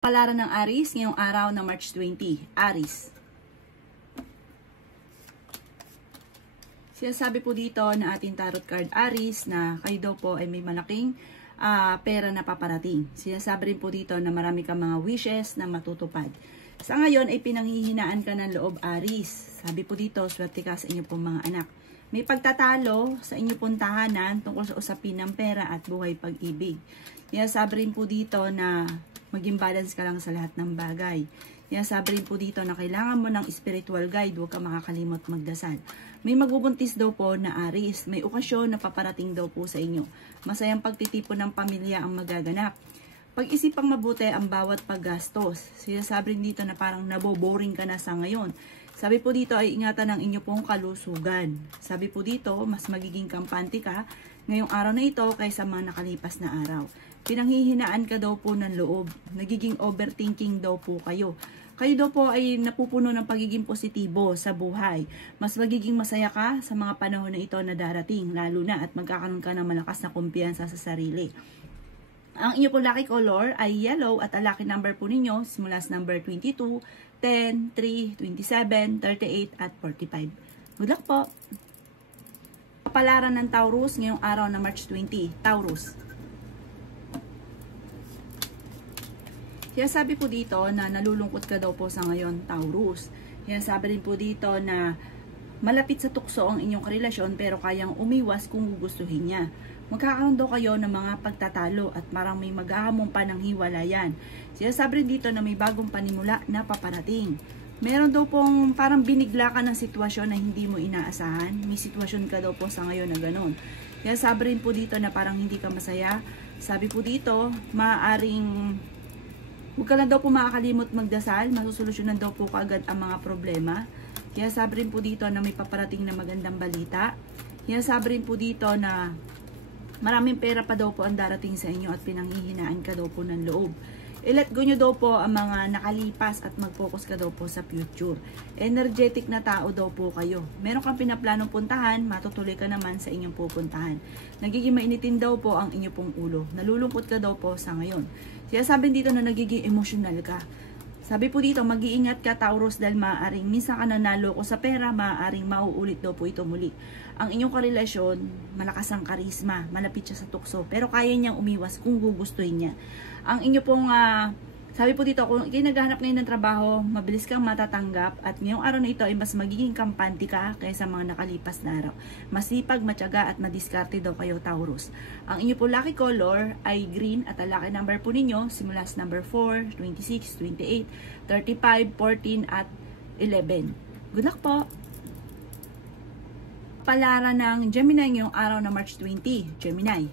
Palaran ng Aries ngayong araw ng March 20. Aries. Sinasabi po dito na ating tarot card Aries na kayo daw po ay may malaking pera na paparating. Sinasabi rin po dito na marami kang mga wishes na matutupad. Sa ngayon ay pinanghihinaan ka ng loob Aries. Sabi po dito, swerte ka sa inyo pong mga anak. May pagtatalo sa inyo pong tahanan tungkol sa usapin ng pera at buhay pag-ibig. Sinasabi rin po dito na maging balance ka lang sa lahat ng bagay. Sabi rin po dito na kailangan mo ng spiritual guide, huwag ka makakalimot magdasal. May magbubuntis daw po na Aries, may okasyon na paparating daw po sa inyo. Masayang pagtitipon ng pamilya ang magaganap. Pag-isipang mabuti ang bawat paggastos. Sinasabi rin dito na parang naboboring ka na sa ngayon. Sabi po dito ay ingatan ang inyo pong kalusugan. Sabi po dito, mas magiging kampante ka ngayong araw na ito kaysa mga nakalipas na araw. Pinanghihinaan ka daw po ng loob. Nagiging overthinking daw po kayo. Kayo daw po ay napupuno ng pagiging positibo sa buhay. Mas magiging masaya ka sa mga panahon na ito na darating, lalo na at magkakaroon ka ng malakas na kumpiyansa sa sarili. Ang inyo po lucky color ay yellow at ang lucky number po ninyo simula sa number 22, 10, 3, 27, 38 at 45. Good luck po! Palaran ng Taurus ngayong araw na March 20. Taurus. Sabi po dito na nalulungkot ka daw po sa ngayon, Taurus. Sabi rin po dito na malapit sa tukso ang inyong karelasyon pero kayang umiwas kung gugustuhin niya. Magkakaroon daw kayo ng mga pagtatalo at marang may maghahamon pa ng hiwalayan. Sabi rin dito na may bagong panimula na paparating. Meron daw pong parang binigla ka ng sitwasyon na hindi mo inaasahan. May sitwasyon ka daw po sa ngayon na ganun. Sabi rin po dito na parang hindi ka masaya. Sabi po dito, maaaring huwag ka lang daw po makakalimot magdasal, masusolusyonan daw po kaagad ang mga problema. Sabi rin po dito na may paparating na magandang balita. Sabi rin po dito na maraming pera pa daw po ang darating sa inyo at pinanghihinaan ka daw po ng loob. I-let go nyo daw po ang mga nakalipas at mag-focus ka daw po sa future. Energetic na tao daw po kayo. Meron kang pinaplanong puntahan, matutuloy ka naman sa inyong pupuntahan. Nagiging mainitin daw po ang inyong pong ulo. Nalulungkot ka daw po sa ngayon. Sabi dito na nagiging emotional ka. Sabi po dito, mag-iingat ka Taurus dahil maaaring minsan ka nanalo ko sa pera, maaaring mauulit daw po ito muli. Ang inyong karelasyon, malakas ang karisma, malapit siya sa tukso, pero kaya niyang umiwas kung gugustuhin niya. Ang inyo pong, sabi po dito, kung kayo naghahanap ngayon ng trabaho, mabilis kang matatanggap at ngayong araw na ito ay mas magiging kampante ka kaysa mga nakalipas na araw. Masipag, matyaga at madiskarte daw kayo Taurus. Ang inyo po lucky color ay green at ang lucky number po ninyo simula sa number 4, 26, 28, 35, 14 at 11. Good luck po! Palaran ng Gemini ngayong araw na March 20. Gemini.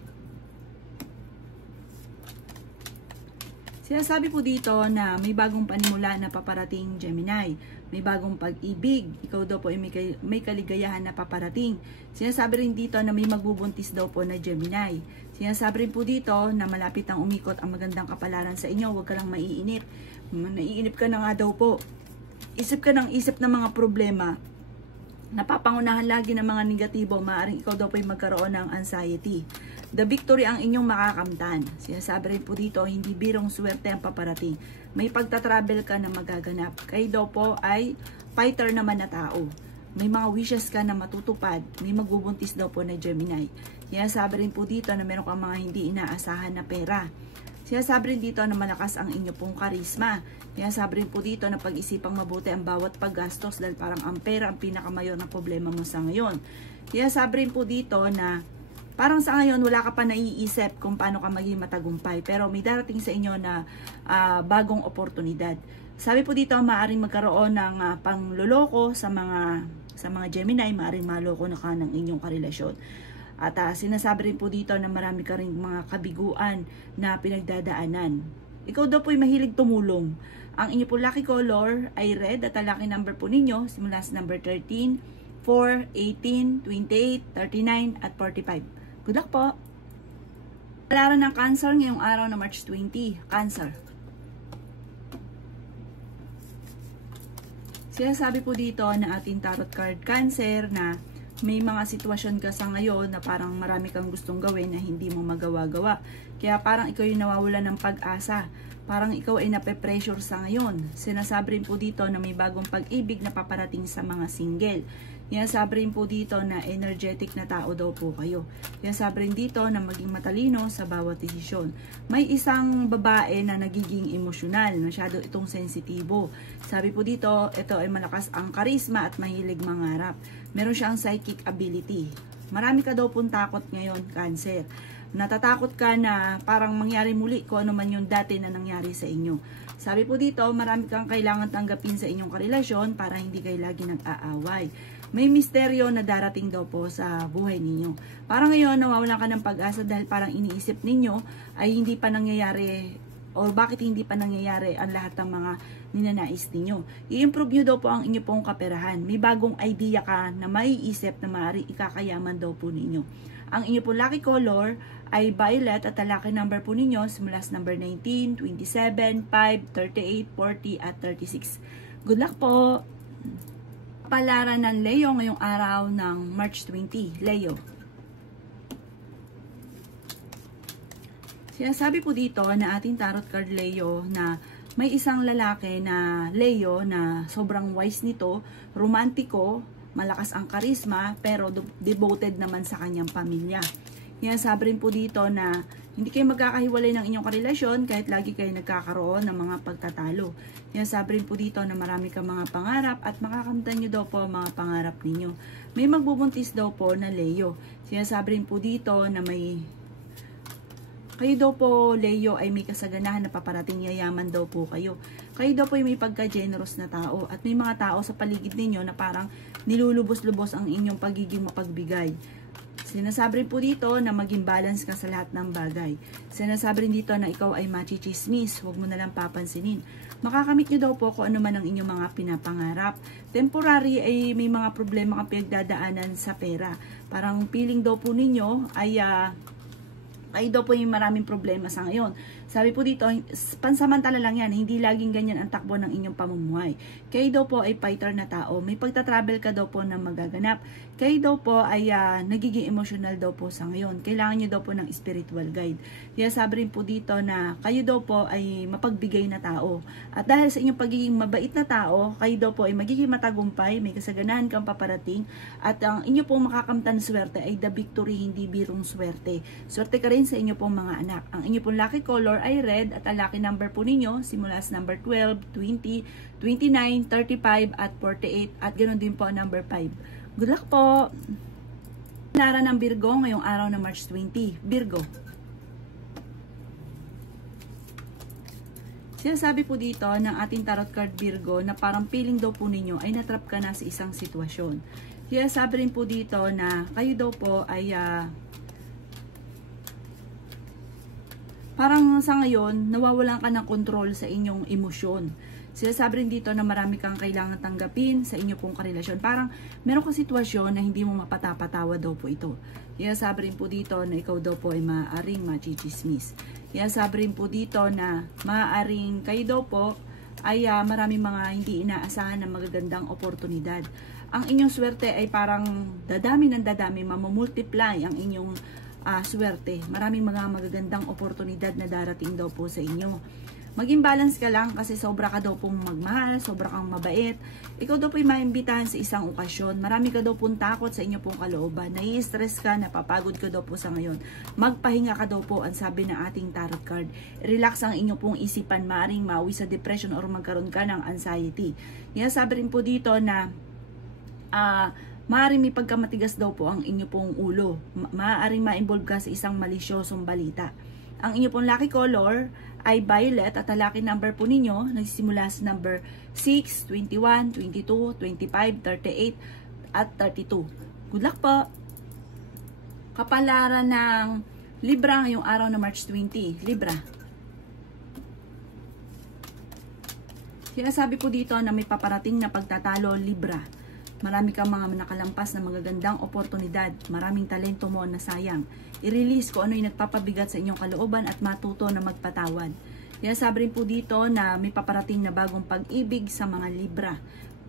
Sinasabi po dito na may bagong panimula na paparating Gemini. May bagong pag-ibig. Ikaw daw po ay may kaligayahan na paparating. Sinasabi rin dito na may magbubuntis daw po na Gemini. Sinasabi rin po dito na malapit ang umikot ang magandang kapalaran sa inyo. Huwag ka lang maiinip. Naiinip ka na nga daw po. Isip ka ng isip ng mga problema. Napapangunahan lagi ng mga negatibo. Maaaring ikaw daw po ay magkaroon ng anxiety. The victory ang inyong makakamtan. Sinasabi rin po dito, hindi birong swerte ang paparating. May pagta-travel ka na magaganap. Kayo daw po ay fighter naman na tao. May mga wishes ka na matutupad. May magbubuntis daw po na Gemini. Sinasabi rin po dito na meron kang mga hindi inaasahan na pera. Sinasabi rin dito na malakas ang inyo pong karisma. Sinasabi rin po dito na pag-isipang mabuti ang bawat paggastos dahil parang ang pera ang pinakamayor na problema mo sa ngayon. Sinasabi rin po dito na parang sa ngayon, wala ka pa naiisip kung paano ka maging matagumpay. Pero may darating sa inyo na bagong oportunidad. Sabi po dito, maaaring magkaroon ng pangloloko sa mga Gemini. Maaaring maloko na ka ng inyong karelasyon. At sinasabi rin po dito na marami ka rin mga kabiguan na pinagdadaanan. Ikaw daw po ay mahilig tumulong. Ang inyo po lucky color ay red at ang lucky number po ninyo simula sa number 13, 4, 18, 28, 39 at 45. Good luck po! Palaran ng Cancer ngayong araw na March 20. Cancer. Sinasabi po dito na ating tarot card Cancer na may mga sitwasyon ka sa ngayon na parang marami kang gustong gawin na hindi mo magawa-gawa. Kaya parang ikaw yung nawawala ng pag-asa. Parang ikaw ay nape-pressure sa ngayon. Sinasabi rin po dito na may bagong pag-ibig na paparating sa mga single. Sinasabi rin po dito na energetic na tao daw po kayo. Sinasabi rin dito na maging matalino sa bawat desisyon. May isang babae na nagiging emosyonal, masyado itong sensitibo. Sabi po dito, ito ay malakas ang karisma at mahilig mangarap. Meron siyang psychic ability. Marami ka daw pong takot ngayon, Cancer. Natatakot ka na parang mangyari muli kung ano man yung dati na nangyari sa inyo. Sabi po dito, marami kang kailangan tanggapin sa inyong karelasyon para hindi kayo lagi nag-aaway. May misteryo na darating daw po sa buhay ninyo. Parang ngayon, nawawalan ka ng pag-asa dahil parang iniisip ninyo ay hindi pa nangyayari o bakit hindi pa nangyayari ang lahat ng mga ninanais ninyo. I-improve nyo daw po ang inyo pong kaperahan. May bagong idea ka na maiisip na maaari ikakayaman daw po ninyo. Ang inyo pong lucky color ay violet at ang lucky number po ninyo simula sa number 19, 27, 5, 38, 40 at 36. Good luck po! Palaran ng Leo ngayong araw ng March 20. Leo. Sinasabi po dito na ating tarot card Leo na may isang lalaki na Leo na sobrang wise nito, romantiko, malakas ang karisma, pero devoted naman sa kanyang pamilya. Sinasabi rin po dito na hindi kayo magkakahiwalay ng inyong karelasyon kahit lagi kayo nagkakaroon ng mga pagtatalo. Sinasabi rin po dito na marami kang mga pangarap at makakamtan nyo daw po ang mga pangarap ninyo. May magbubuntis daw po na Leo. Sinasabi rin po dito na kayo daw po, Leo, ay may kasaganahan na paparating, yayaman daw po kayo. Kayo daw po ay may pagka-generous na tao at may mga tao sa paligid ninyo na parang nilulubos-lubos ang inyong pagiging mapagbigay. Sinasabi rin po dito na maging balance ka sa lahat ng bagay. Sinasabi rin dito na ikaw ay machichismis, huwag mo na lang papansinin. Makakamit nyo daw po kung ano man ang inyong mga pinapangarap. Temporary ay may mga problema kang pinagdadaanan sa pera. Parang feeling daw po ninyo ay daw po yung maraming problema sa ngayon. Sabi po dito, pansamantala lang yan, hindi laging ganyan ang takbo ng inyong pamumuhay. Kayo daw po ay fighter na tao, may pagta-travel ka daw po na magaganap. Kayo daw po ay nagiging emotional daw po sa ngayon. Kailangan nyo daw po ng spiritual guide. Kaya sabi rin po dito na kayo daw po ay mapagbigay na tao. At dahil sa inyong pagiging mabait na tao, kayo daw po ay magiging matagumpay, may kasaganahan kang paparating, at ang inyo pong makakamtan swerte ay the victory, hindi birong swerte. Swerte ka rin sa inyo pong mga anak. Ang inyo pong lucky color ay red at ang lucky number po ninyo simula sa number 12, 20, 29, 35 at 48 at ganoon din po ang number 5. Good luck po! Lara ng Virgo ngayong araw ng March 20. Virgo. Sinasabi po dito ng ating tarot card Virgo na parang feeling daw po ninyo ay natrap ka na sa isang sitwasyon. Sinasabi rin po dito na kayo daw po ay parang sa ngayon, nawawalan ka ng control sa inyong emosyon. Sinasabi rin dito na marami kang kailangan tanggapin sa inyo pong karelasyon. Parang meron kang sitwasyon na hindi mo mapatapatawa daw po ito. Sinasabi rin po dito na ikaw daw po ay maaaring machichismis. Sinasabi rin po dito na maaaring kayo daw po ay maraming mga hindi inaasahan na magagandang oportunidad. Ang inyong swerte ay parang dadami ng dadami, mamumultiply ang inyong swerte. Maraming mga magagandang oportunidad na darating daw po sa inyo. Maging balance ka lang kasi sobra ka daw pong magmahal, sobra kang mabait. Ikaw daw po ay maimbitahan sa isang okasyon. Marami ka daw pong takot sa inyo pong kalooban. Nai-stress ka, napapagod ka daw po sa ngayon. Magpahinga ka daw po, ang sabi ng ating tarot card. Relax ang inyo pong isipan, maaring mawi sa depression or magkaroon ka ng anxiety. Sabi rin po dito na maaaring may pagkamatigas daw po ang inyo pong ulo. Maaaring ma-involve ka sa isang malisyosong balita. Ang inyo pong lucky color ay violet at ang lucky number po ninyo nagsisimula sa number 6, 21, 22, 25, 38 at 32. Good luck po! Kapalaran ng Libra ngayong araw na March 20. Libra. Sinasabi po dito na may paparating na pagtatalo Libra. Marami kang mga nakalampas na magagandang oportunidad. Maraming talento mo na sayang. I-release kung ano yung nagpapabigat sa inyong kalooban at matuto na magpatawad. Sinasabi rin po dito na may paparating na bagong pag-ibig sa mga Libra.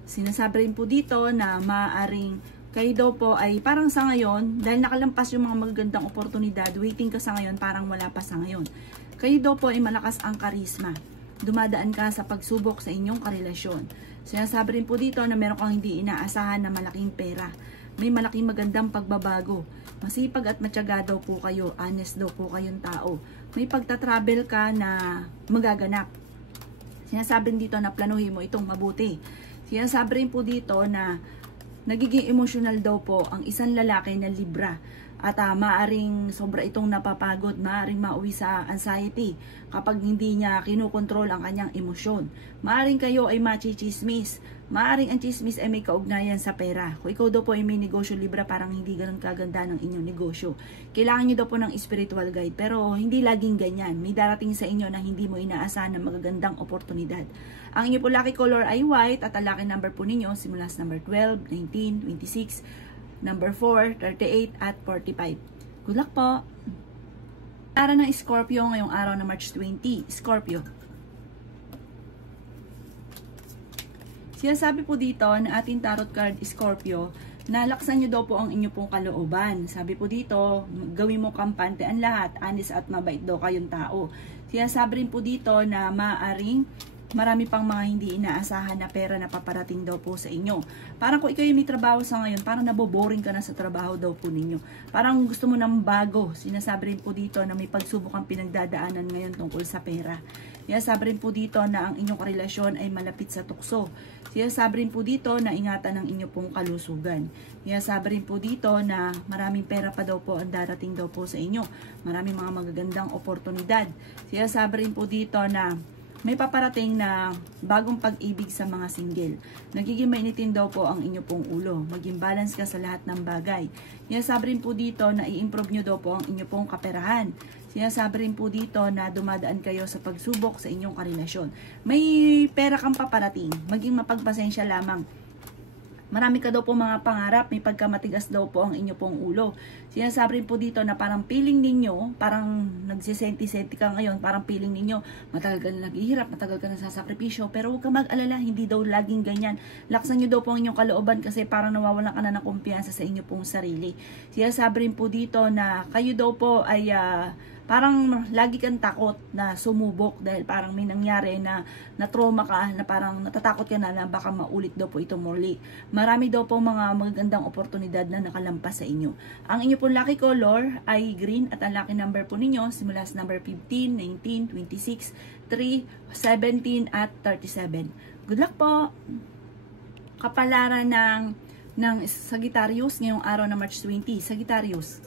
Sinasabi rin po dito na maaaring kayo daw po ay parang sa ngayon, dahil nakalampas yung mga magagandang oportunidad, waiting ka sa ngayon, parang wala pa sa ngayon. Kayo daw po ay malakas ang karisma. Dumadaan ka sa pagsubok sa inyong karelasyon. Sinasabi rin po dito na meron kang hindi inaasahan na malaking pera. May malaking magandang pagbabago. Masipag at matyaga daw po kayo. Honest daw po kayong tao. May pagta-travel ka na magaganap. Sinasabi dito na planuhin mo itong mabuti. Sinasabi rin po dito na nagiging emotional daw po ang isang lalaki na Libra. At maaring sobra itong napapagod, maaring mauwi sa anxiety kapag hindi niya kinukontrol ang kanyang emosyon. Maaring kayo ay machichismis. Maaring ang chismis ay may kaugnayan sa pera. Kung ikaw daw po ay may negosyo, Libra, parang hindi ganun kaganda ng inyong negosyo. Kailangan nyo daw po ng spiritual guide, pero hindi laging ganyan. May darating sa inyo na hindi mo inaasahan ng magagandang oportunidad. Ang inyo po lucky color ay white at ang lucky number po ninyo simula sa number 12, 19, 26, number 4, 38, at 45. Good luck po! Para ng Scorpio ngayong araw na March 20. Scorpio. Sinasabi po dito na ating tarot card Scorpio, nalaksan nyo daw po ang inyo pong kalooban. Sabi po dito, gawin mo kampante ang lahat, honest at mabait daw kayong tao. Sinasabi rin po dito na maaaring marami pang mga hindi inaasahan na pera na paparating daw po sa inyo. Parang kung ikaw yung may trabaho sa ngayon, parang naboboring ka na sa trabaho daw po ninyo. Parang gusto mo ng bago. Sinasabi rin po dito na may pagsubok ang pinagdadaanan ngayon tungkol sa pera. Sinasabi rin po dito na ang inyong karelasyon ay malapit sa tukso. Sinasabi rin po dito na ingatan ang inyong pong kalusugan. Sinasabi rin po dito na maraming pera pa daw po ang darating daw po sa inyo. Maraming mga magagandang oportunidad. Sinasabi rin po dito na may paparating na bagong pag-ibig sa mga single. Nagiging mainitin daw po ang inyo pong ulo. Maging balance ka sa lahat ng bagay. Sinasabi rin po dito na i-improve nyo daw po ang inyo pong kaperahan. Sinasabi rin po dito na dumadaan kayo sa pagsubok sa inyong karelasyon. May pera kang paparating. Maging mapagpasensya lamang. Marami ka daw po mga pangarap, may pagkamatigas daw po ang inyo pong ulo. Sinasabi rin po dito na parang feeling ninyo, parang nagsisenti-senti ka ngayon, parang feeling ninyo, matagal ka na naghihirap, matagal ka na sasakripisyo, pero huwag ka mag-alala, hindi daw laging ganyan. Laksan nyo daw po ang inyong kalooban kasi parang nawawalan ka na ng kumpiyansa sa inyo pong sarili. Sinasabi rin po dito na kayo daw po ay parang lagi kang takot na sumubok dahil parang may nangyari na trauma ka, na parang natatakot ka na baka maulit daw po ito muli. Marami daw po mga magagandang oportunidad na nakalampas sa inyo. Ang inyo pong lucky color ay green at ang lucky number po ninyo simula sa number 15, 19, 26, 3, 17 at 37. Good luck po! Kapalaran ng Sagittarius ngayong araw na March 20. Sagittarius.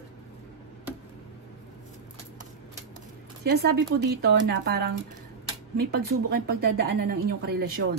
Sinasabi po dito na parang may pagsubok ang pagdadaanan ng inyong karelasyon.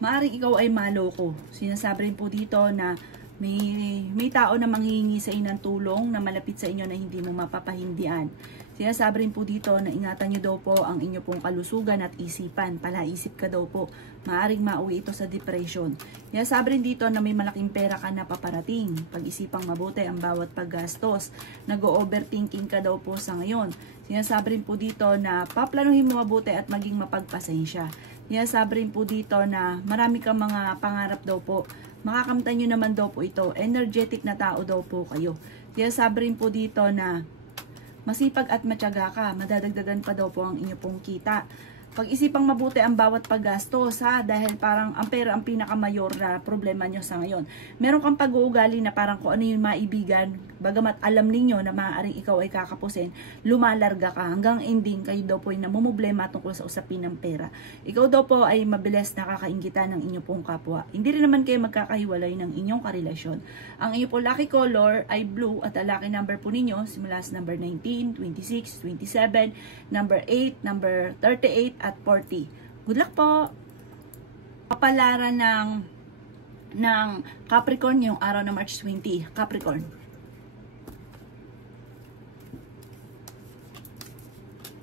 Maaring ikaw ay maloko. Sinasabi rin po dito na may tao na manghihingi sa inyo ng tulong na malapit sa inyo na hindi mo mapapahindian. Sinasabi rin po dito na ingatan nyo daw po ang inyo pong kalusugan at isipan. Palaisip ka daw po. Maaring mauwi ito sa depression. Sinasabi rin dito na may malaking pera ka na paparating. Pag-isipang mabuti ang bawat paggastos. Nag-overthinking ka daw po sa ngayon. Sinasabi rin po dito na paplanuhin mo mabuti at maging mapagpasensya. Sinasabi rin po dito na marami kang mga pangarap daw po. Makakamtan nyo naman daw po ito. Energetic na tao daw po kayo. Sinasabi rin po dito na masipag at matyaga ka, madadagdagan pa daw po ang inyo pong kita. Pag-isipang mabuti ang bawat paggastos ha, dahil parang ang pera ang pinakamayor na problema nyo sa ngayon. Meron kang pag-uugali na parang kung ano yung maibigan, bagamat alam ninyo na maaaring ikaw ay kakapusin, lumalarga ka hanggang ending kayo daw po ay namumblema tungkol sa usapin ng pera. Ikaw daw po ay mabilis nakakainggitan ng inyong pong kapwa. Hindi rin naman kayo magkakahiwalay ng inyong karelasyon. Ang inyong po lucky color ay blue at ang lucky number po ninyo simula sa number 19, 26, 27, number 8, number 38 at 40. Good luck po! Kapalaran ng Capricorn yung araw na March 20. Capricorn.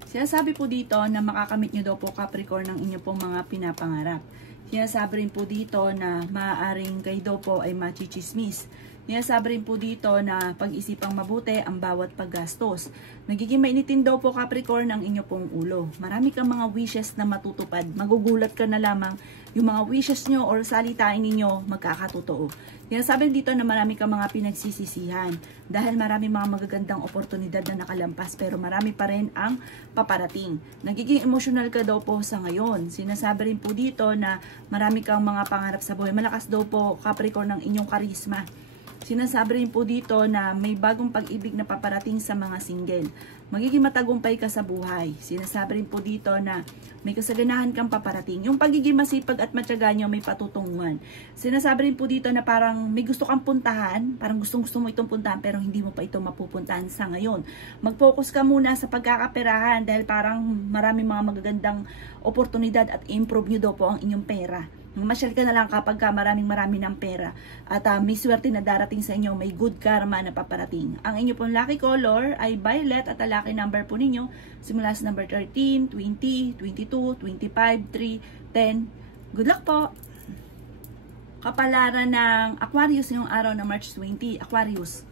Sinasabi po dito na makakamit nyo daw po Capricorn ng inyo pong mga pinapangarap. Sinasabi rin po dito na maaaring kayo daw po ay machichismis. Sinasabi rin po dito na pag-isipang mabuti ang bawat paggastos. Nagiging mainitin daw po Capricorn ang inyo pong ulo. Marami kang mga wishes na matutupad. Magugulat ka na lamang yung mga wishes nyo or salitain ninyo magkakatotoo. Sinasabi dito na marami kang mga pinagsisisihan dahil marami mga magagandang oportunidad na nakalampas pero marami pa rin ang paparating. Nagiging emotional ka daw po sa ngayon. Sinasabi rin po dito na marami kang mga pangarap sa buhay. Malakas daw po Capricorn ng inyong karisma. Sinasabi rin po dito na may bagong pag-ibig na paparating sa mga single. Magiging matagumpay ka sa buhay. Sinasabi rin po dito na may kasaganahan kang paparating. Yung pagiging masipag at matyaga nyo may patutunguhan. Sinasabi rin po dito na parang may gusto kang puntahan, parang gustong-gusto mo itong puntahan pero hindi mo pa ito mapupuntahan sa ngayon. Mag-focus ka muna sa pagkakaperahan dahil parang marami mga magagandang oportunidad at improve nyo daw po ang inyong pera. Masyal ka na lang kapag marami ng pera at may swerte na darating sa inyo, may good karma na paparating. Ang inyo pong lucky color ay violet at ang lucky number po ninyo simula sa number 13, 20, 22, 25, 3, 10. Good luck po! Kapalaran ng Aquarius ngayong araw na March 20. Aquarius.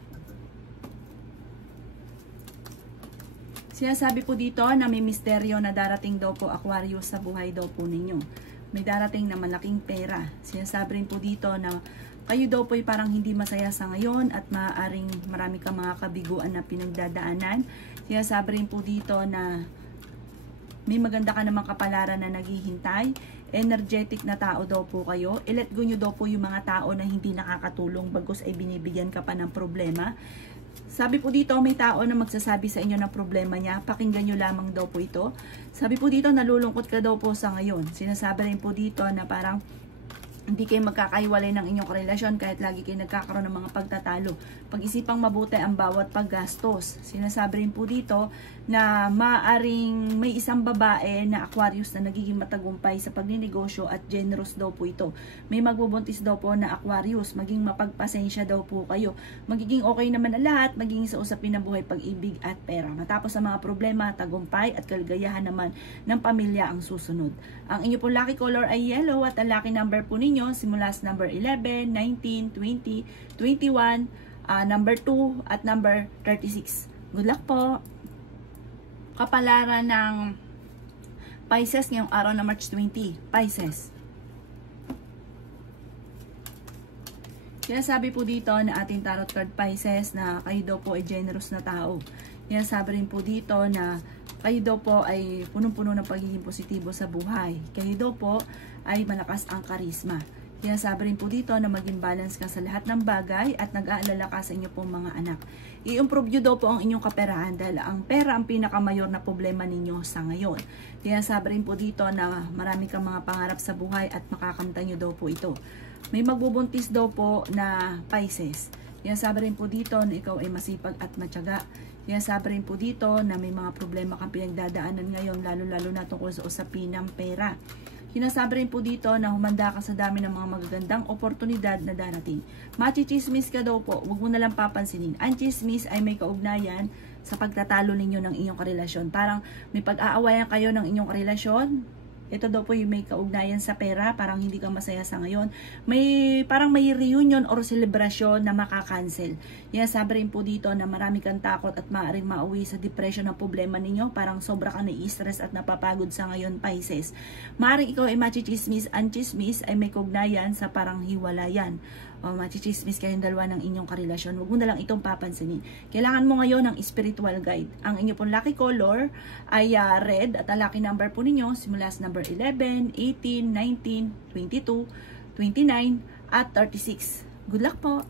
Sinasabi po dito na may misteryo na darating daw po Aquarius sa buhay daw po ninyo. May darating na malaking pera. Sinasabi rin po dito na kayo daw po ay parang hindi masaya sa ngayon at maaaring marami kang mga kabiguan na pinagdadaanan. Sinasabi rin po dito na may maganda ka namang kapalaran na naghihintay. Energetic na tao daw po kayo. I-let go nyo daw po yung mga tao na hindi nakakatulong bagkus ay binibigyan ka pa ng problema. Sabi po dito, may tao na magsasabi sa inyo ng problema niya. Pakinggan nyo lamang daw po ito. Sabi po dito, nalulungkot ka daw po sa ngayon. Sinasabi rin po dito na parang hindi kayo magkakaiwalay ng inyong relasyon kahit lagi kayo nagkakaroon ng mga pagtatalo. Pag-isipang mabuti ang bawat paggastos. Sinasabi rin po dito na maaaring may isang babae na Aquarius na nagiging matagumpay sa pagninegosyo at generous daw po ito. May magbubuntis daw po na Aquarius, maging mapagpasensya daw po kayo. Magiging okay naman na lahat, magiging sa usapin ng buhay, pag-ibig at pera. Matapos ang mga problema, tagumpay at kaligayahan naman ng pamilya ang susunod. Ang inyo pong lucky color ay yellow at ang lucky number po ninyo simula sa number 11, 19, 20, 21, number 2 at number 36. Good luck po! Kapalaran ng Pisces ngayong araw na March 20. Pisces. Sinasabi po dito na ating tarot card Pisces na kayo daw po ay generous na tao. Sinasabi rin po dito na kayo daw po ay punong-puno ng pagiging positibo sa buhay. Kayo daw po ay malakas ang karisma. Sinasabi rin po dito na maging balance ka sa lahat ng bagay at nag-aalala ka sa inyo pong mga anak. I-improve nyo daw po ang inyong kaperahan dahil ang pera ang pinakamayor na problema ninyo sa ngayon. Sinasabi rin po dito na marami kang mga pangarap sa buhay at makakamtan nyo daw po ito. May magbubuntis daw po na Pisces. Sinasabi rin po dito na ikaw ay masipag at matyaga. Sinasabi rin po dito na may mga problema kang pinagdadaanan ngayon lalo-lalo na tungkol sa usapin ng pera. Sinasabi rin po dito na humanda ka sa dami ng mga magagandang oportunidad na darating. Machichismis ka daw po, huwag mo nalang papansinin. Ang chismis ay may kaugnayan sa pagtatalo ninyo ng inyong karelasyon. Parang may pag-aawayan kayo ng inyong karelasyon. Ito daw po yung may kaugnayan sa pera, parang hindi ka masaya sa ngayon. Parang may reunion or celebration na makakancel. Sabi rin po dito na marami kang takot at maaaring mauwi sa depression ng problema ninyo. Parang sobra ka na-stress at napapagod sa ngayon, Pisces. Maaaring ikaw ay machichismis, ang chismis ay may kaugnayan sa parang hiwalayan. O machichismis kayong dalawa ng inyong karelasyon. Huwag mo na lang itong papansinin. Kailangan mo ngayon ng spiritual guide. Ang inyo pong lucky color ay red at ang lucky number po ninyo simula sa number 11, 18, 19, 22, 29 at 36. Good luck po!